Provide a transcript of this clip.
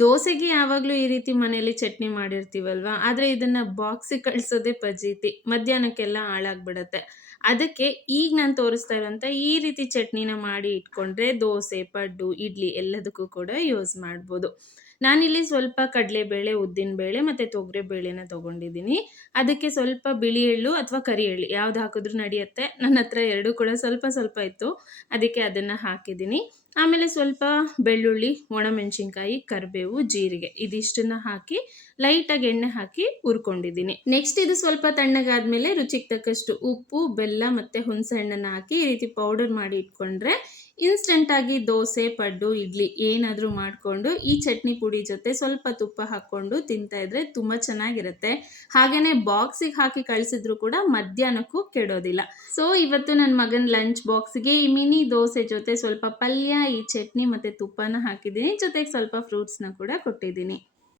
ದೋಸೆಗೆ ಯಾವಾಗಲೂ ಈ ರೀತಿ ಮನೆಯಲ್ಲಿ ಚಟ್ನಿ ಮಾಡಿರ್ತೀವಲ್ವಾ? ಆದ್ರೆ ಇದನ್ನ ಬಾಕ್ಸಿಗೆ ಕಳ್ಸೋದೇ ಫಜೀತಿ. ಮಧ್ಯಾಹ್ನಕ್ಕೆಲ್ಲ ಹಾಳಾಗ್ಬಿಡತ್ತೆ. ಅದಕ್ಕೆ ಈಗ ನಾನು ತೋರಿಸ್ತಾ ಇರೋಂಥ ಈ ರೀತಿ ಚಟ್ನಿನ ಮಾಡಿ ಇಟ್ಕೊಂಡ್ರೆ ದೋಸೆ, ಪಡ್ಡು, ಇಡ್ಲಿ ಎಲ್ಲದಕ್ಕೂ ಕೂಡ ಯೂಸ್ ಮಾಡ್ಬೋದು. ನಾನಿಲ್ಲಿ ಸ್ವಲ್ಪ ಕಡಲೆಬೇಳೆ, ಉದ್ದಿನಬೇಳೆ ಮತ್ತೆ ತೊಗರಿ ಬೇಳೆನ ತಗೊಂಡಿದ್ದೀನಿ. ಅದಕ್ಕೆ ಸ್ವಲ್ಪ ಬಿಳಿ ಎಳ್ಳು ಅಥವಾ ಕರಿ ಎಳ್ಳು ಯಾವ್ದು ಹಾಕಿದ್ರೂ ನಡೆಯುತ್ತೆ. ನನ್ನ ಹತ್ರ 2 ಕೂಡ ಸ್ವಲ್ಪ ಸ್ವಲ್ಪ ಇತ್ತು. ಅದಕ್ಕೆ ಅದನ್ನ ಹಾಕಿದ್ದೀನಿ. ಆಮೇಲೆ ಸ್ವಲ್ಪ ಬೆಳ್ಳುಳ್ಳಿ, ಒಣಮೆಣಸಿನಕಾಯಿ, ಕರಿಬೇವು, ಜೀರಿಗೆ ಇದಿಷ್ಟನ್ನ ಹಾಕಿ ಲೈಟಾಗಿ ಎಣ್ಣೆ ಹಾಕಿ ಹುರ್ಕೊಂಡಿದ್ದೀನಿ. ನೆಕ್ಸ್ಟ್ ಇದು ಸ್ವಲ್ಪ ತಣ್ಣಗಾದ್ಮೇಲೆ ರುಚಿಗೆ ತಕ್ಕಷ್ಟು ಉಪ್ಪು, ಬೆಲ್ಲ ಮತ್ತೆ ಹುಣಸೆ ಹಣ್ಣನ್ನ ಹಾಕಿ ಈ ರೀತಿ ಪೌಡರ್ ಮಾಡಿ ಇಟ್ಕೊಂಡ್ರೆ ಇನ್ಸ್ಟೆಂಟ್ ಆಗಿ ದೋಸೆ, ಪಡ್ಡು, ಇಡ್ಲಿ ಏನಾದರೂ ಮಾಡಿಕೊಂಡು ಈ ಚಟ್ನಿ ಪುಡಿ ಜೊತೆ ಸ್ವಲ್ಪ ತುಪ್ಪ ಹಾಕ್ಕೊಂಡು ತಿಂತಾ ಇದ್ರೆ ತುಂಬ ಚೆನ್ನಾಗಿರುತ್ತೆ. ಹಾಗೇನೆ ಬಾಕ್ಸಿಗೆ ಹಾಕಿ ಕಳಿಸಿದ್ರು ಕೂಡ ಮಧ್ಯಾಹ್ನಕ್ಕೂ ಕೆಡೋದಿಲ್ಲ. ಸೊ ಇವತ್ತು ನನ್ನ ಮಗನ ಲಂಚ್ ಬಾಕ್ಸ್ಗೆ ಈ ಮಿನಿ ದೋಸೆ ಜೊತೆ ಸ್ವಲ್ಪ ಪಲ್ಯ, ಈ ಚಟ್ನಿ ಮತ್ತೆ ತುಪ್ಪನ ಹಾಕಿದ್ದೀನಿ. ಜೊತೆಗೆ ಸ್ವಲ್ಪ ಫ್ರೂಟ್ಸ್ನ ಕೂಡ ಕೊಟ್ಟಿದ್ದೀನಿ.